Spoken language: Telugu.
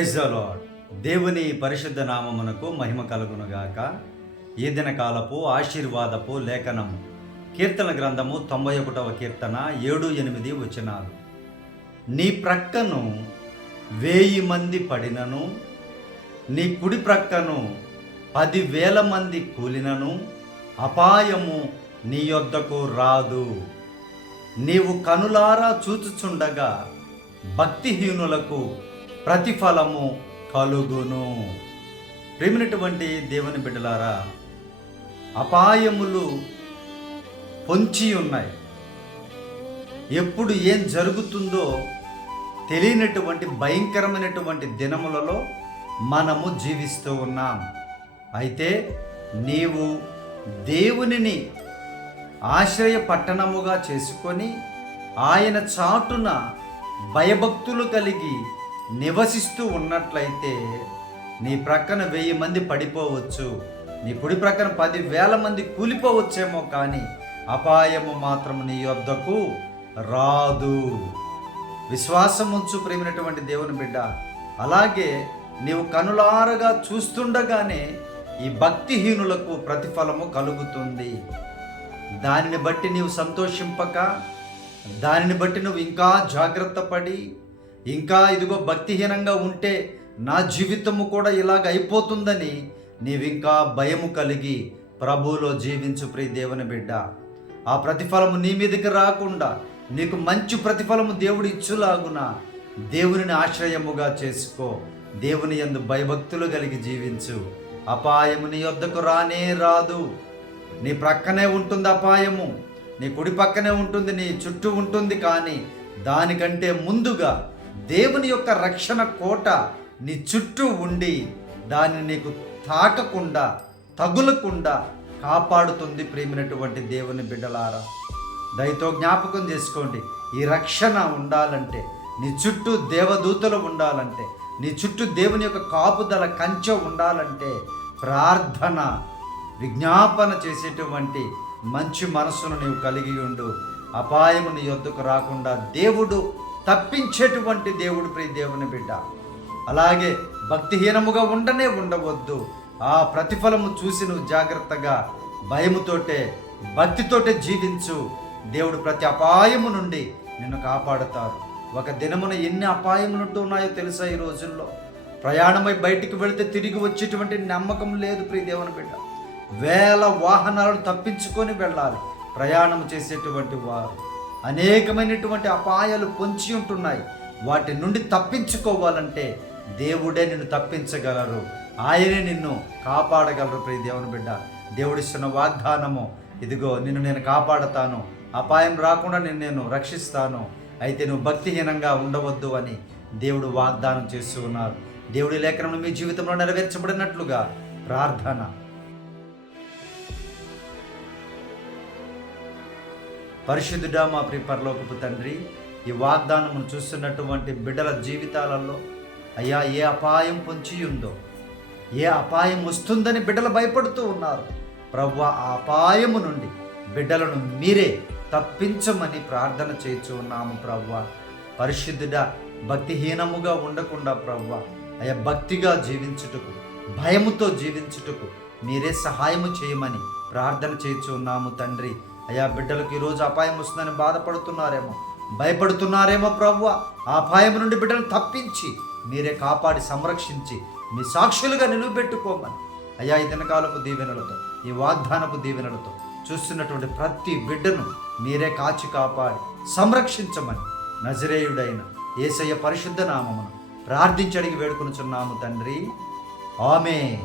Praise the lord. దేవుని పరిశుద్ధ నామమునకు మహిమ కలుగునుగాక. ఈ దిన కాలపు ఆశీర్వాదపు లేఖనము. కీర్తన గ్రంథము తొంభై ఒకటవ కీర్తన ఏడు ఎనిమిది వచనాలు. నీ ప్రక్కను వేయి మంది పడినను నీ కుడి ప్రక్కను పదివేల మంది కూలినను అపాయము నీ యొద్దకు రాదు. నీవు కనులారా చూచుచుండగా భక్తిహీనులకు ప్రతిఫలము కలుగును. ప్రేమినటువంటి దేవుని బిడ్డలారా అపాయములు పొంచి ఉన్నాయి. ఎప్పుడు ఏం జరుగుతుందో తెలియనటువంటి భయంకరమైనటువంటి దినములలో మనము జీవిస్తూ ఉన్నాం. అయితే నీవు దేవునిని ఆశ్రయ పట్టణముగా చేసుకొని ఆయన చాటున భయభక్తులు కలిగి నివసిస్తూ ఉన్నట్లయితే నీ ప్రక్కన వెయ్యి మంది పడిపోవచ్చు. నీ కుడి ప్రక్కన పదివేల మంది కూలిపోవచ్చేమో కానీ అపాయము మాత్రం నీ యొద్దకు రాదు. విశ్వాసం ఉంచు ప్రేమినటువంటి దేవుని బిడ్డ అలాగే నీవు కనులారగా చూస్తుండగానే ఈ భక్తిహీనులకు ప్రతిఫలము కలుగుతుంది. దానిని బట్టి నీవు సంతోషింపక దానిని బట్టి నువ్వు ఇంకా జాగ్రత్త పడి ఇంకా ఇదిగో భక్తిహీనంగా ఉంటే నా జీవితము కూడా ఇలాగ అయిపోతుందని నీవింకా భయము కలిగి ప్రభువులో జీవించు ప్రియ దేవుని బిడ్డ. ఆ ప్రతిఫలము నీ మీదకి రాకుండా నీకు మంచి ప్రతిఫలము దేవుడు ఇచ్చులాగున దేవునిని ఆశ్రయముగా చేసుకో. దేవుని యందు భయభక్తులు కలిగి జీవించు. అపాయము నీ వద్దకు రానే రాదు. నీ ప్రక్కనే ఉంటుంది అపాయము. నీ కుడి పక్కనే ఉంటుంది నీ చుట్టూ ఉంటుంది కానీ దానికంటే ముందుగా దేవుని యొక్క రక్షణ కోట నీ చుట్టూ ఉండి దాన్ని నీకు తాకకుండా తగులకుండా కాపాడుతుంది ప్రేమినటువంటి దేవుని బిడ్డలారా. దయతో జ్ఞాపకం చేసుకోండి ఈ రక్షణ ఉండాలంటే నీ చుట్టూ దేవదూతలు ఉండాలంటే నీ చుట్టూ దేవుని యొక్క కాపుదల కంచె ఉండాలంటే ప్రార్థన విజ్ఞాపన చేసేటువంటి మంచి మనసును నీవు కలిగి ఉండు. అపాయము నీ యొద్దకు రాకుండా దేవుడు తప్పించేటువంటి దేవుడు ప్రియ దేవుని బిడ్డ. అలాగే భక్తిహీనముగా ఉండనే ఉండవద్దు. ఆ ప్రతిఫలము చూసి నువ్వు జాగ్రత్తగా భయముతోటే భక్తితోటే జీవించు. దేవుడు ప్రతి అపాయము నుండి నిన్ను కాపాడుతారు ఒక దినమున ఎన్ని అపాయములు ఉన్నాయో తెలుసా ఈ రోజుల్లో? ప్రయాణమై బయటికి వెళితే తిరిగి వచ్చేటువంటి నమ్మకం లేదు ప్రియ దేవుని బిడ్డ. వేల వాహనాలను తప్పించుకొని వెళ్ళాలి. ప్రయాణం చేసేటువంటి వారు. అనేకమైనటువంటి అపాయాలు పొంచి ఉంటున్నాయి. వాటి నుండి తప్పించుకోవాలంటే దేవుడే నిన్ను తప్పించగలరు. ఆయనే నిన్ను కాపాడగలరు ప్రియ దేవుని బిడ్డ. దేవుడిస్తున్న వాగ్దానము ఇదిగో నిన్ను నేను కాపాడతాను. అపాయం రాకుండా నిన్ను నేను రక్షిస్తాను. అయితే నువ్వు భక్తిహీనంగా ఉండవద్దు అని దేవుడు వాగ్దానం చేస్తూ ఉన్నారు. దేవుడి లేఖనం మీ జీవితంలో నెరవేర్చబడినట్లుగా ప్రార్థన. పరిశుద్ధుడా మా ప్రియ పరలోకపు తండ్రి ఈ వాగ్దానమును చూస్తున్నటువంటి బిడ్డల జీవితాలలో అయ్యా ఏ అపాయం పొంచి ఉందో ఏ అపాయం వస్తుందని బిడ్డలు భయపడుతూ ఉన్నారు. ప్రభు ఆ అపాయము నుండి బిడ్డలను మీరే తప్పించమని ప్రార్థన చేయించు ఉన్నాము ప్రవ్వ. పరిశుద్ధుడా భక్తిహీనముగా ఉండకుండా ప్రవ్వ అయ్యా భక్తిగా జీవించుటకు భయముతో జీవించుటకు మీరే సహాయము చేయమని ప్రార్థన చేయించు ఉన్నాము తండ్రి. అయ్యా బిడ్డలకు ఈరోజు అపాయం వస్తుందని బాధపడుతున్నారేమో భయపడుతున్నారేమో ప్రభు ఆ అపాయం నుండి బిడ్డను తప్పించి మీరే కాపాడి సంరక్షించి మీ సాక్షులుగా నిలువబెట్టుకోమని. అయ్యా ఈ దినకాలపు దీవెనలతో ఈ వాగ్దానపు దీవెనలతో చూస్తున్నటువంటి ప్రతి బిడ్డను మీరే కాచి కాపాడి సంరక్షించమని. నజరేయుడైన ఏసయ్య పరిశుద్ధ నామమును ప్రార్థించి వేడుకొనుచున్నాము తండ్రి. ఆమె